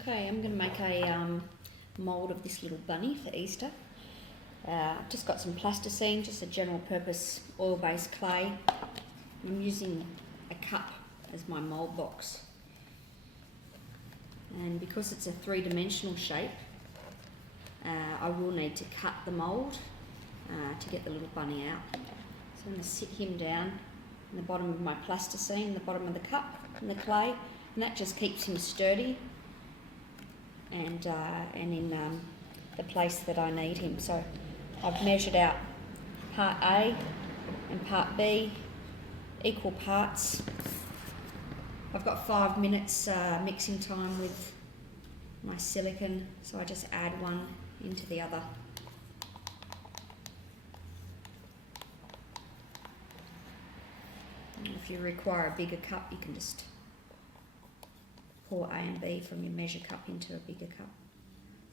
Okay, I'm going to make a mould of this little bunny for Easter. I've just got some plasticine, just a general purpose oil-based clay. I'm using a cup as my mould box. And because it's a three-dimensional shape, I will need to cut the mould to get the little bunny out. So I'm going to sit him down in the bottom of my plasticine, the bottom of the cup and the clay, and that just keeps him sturdy and in the place that I need him. So I've measured out part A and part B, equal parts. I've got 5 minutes mixing time with my silicone, so I just add one into the other. And if you require a bigger cup, you can just pour A and B from your measure cup into a bigger cup.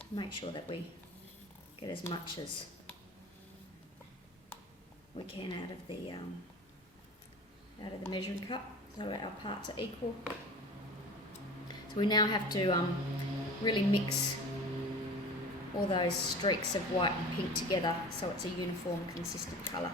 Make sure that we get as much as we can out of the measuring cup, so our parts are equal. So we now have to really mix all those streaks of white and pink together so it's a uniform, consistent colour.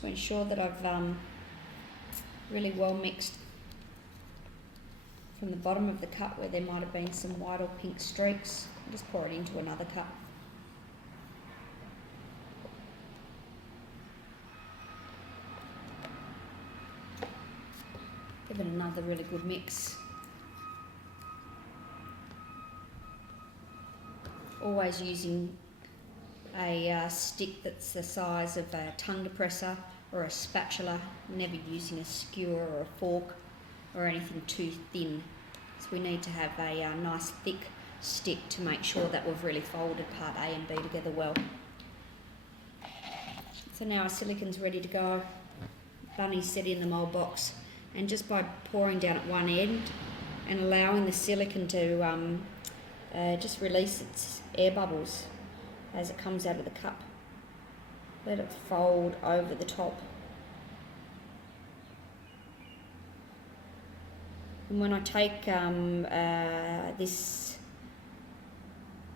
To ensure that I've really well mixed from the bottom of the cup where there might have been some white or pink streaks, I'll just pour it into another cup. Give it another really good mix. Always using a stick that's the size of a tongue depressor or a spatula, never using a skewer or a fork or anything too thin. So we need to have a nice thick stick to make sure that we've really folded part A and B together well. So now our silicone's ready to go. Bunny's set in the mould box, and just by pouring down at one end and allowing the silicone to just release its air bubbles as it comes out of the cup. Let it fold over the top. And when I take this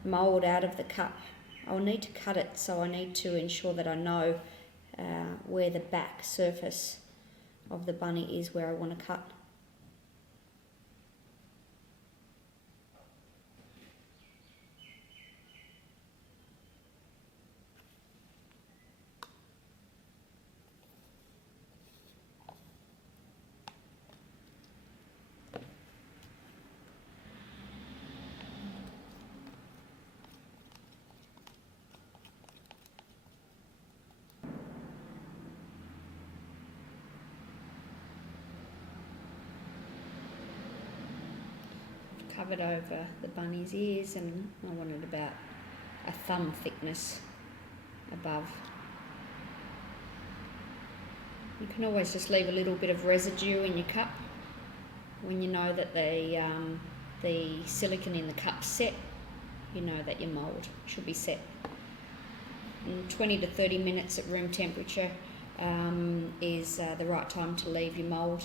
mould out of the cup, I'll need to cut it, so I need to ensure that I know where the back surface of the bunny is, where I want to cut. Covered over the bunny's ears, and I wanted about a thumb thickness above. You can always just leave a little bit of residue in your cup when you know that the silicone in the cup's set. You know that your mould should be set. And 20 to 30 minutes at room temperature is the right time to leave your mould.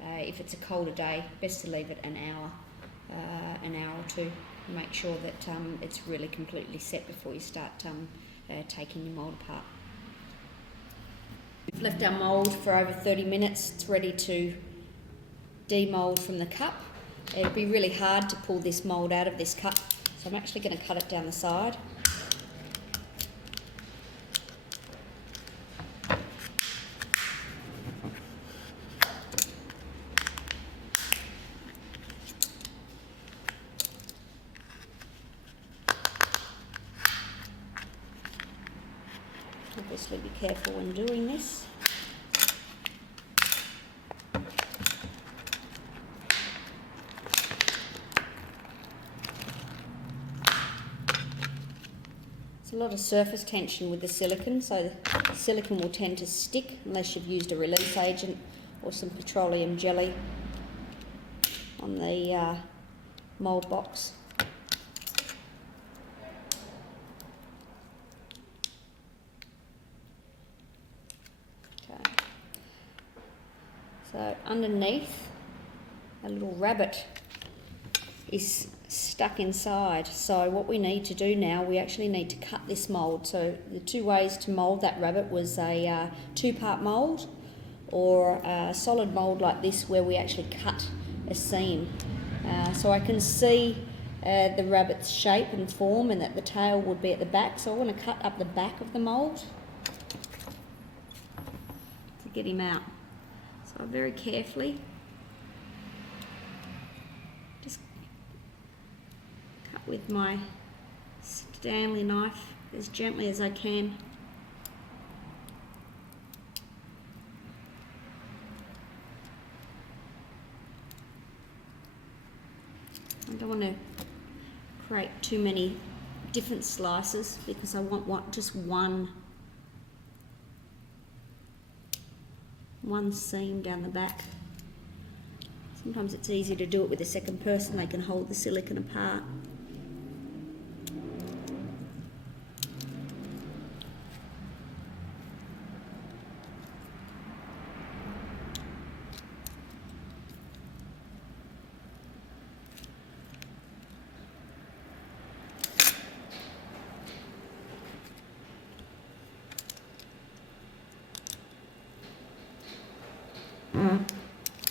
If it's a colder day, best to leave it an hour or two. Make sure that it's really completely set before you start taking your mould apart. We've left our mould for over 30 minutes. It's ready to demould from the cup. It'd be really hard to pull this mould out of this cup, so I'm actually going to cut it down the side. Obviously be careful when doing this. a lot of surface tension with the silicone, so the silicone will tend to stick unless you've used a release agent or some petroleum jelly on the mould box. Okay. So underneath, a little rabbit is stuck inside. So what we need to do now, we actually need to cut this mould. So the two ways to mould that rabbit was a two-part mould or a solid mould like this where we actually cut a seam. So I can see the rabbit's shape and form and that the tail would be at the back. So I want to cut up the back of the mould to get him out. So very carefully just cut with my Stanley knife as gently as I can. I don't want to create too many different slices because I want just one seam down the back. Sometimes it's easier to do it with a second person, they can hold the silicone apart.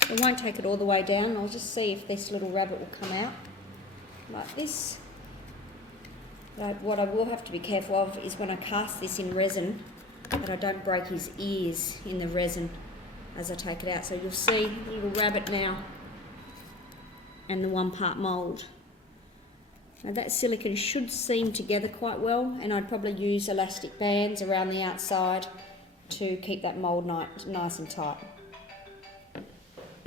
I won't take it all the way down, I'll just see if this little rabbit will come out like this. What I will have to be careful of is when I cast this in resin that I don't break his ears in the resin as I take it out. So you'll see the little rabbit now and the one-part mould. Now that silicone should seam together quite well, and I'd probably use elastic bands around the outside to keep that mould nice and tight.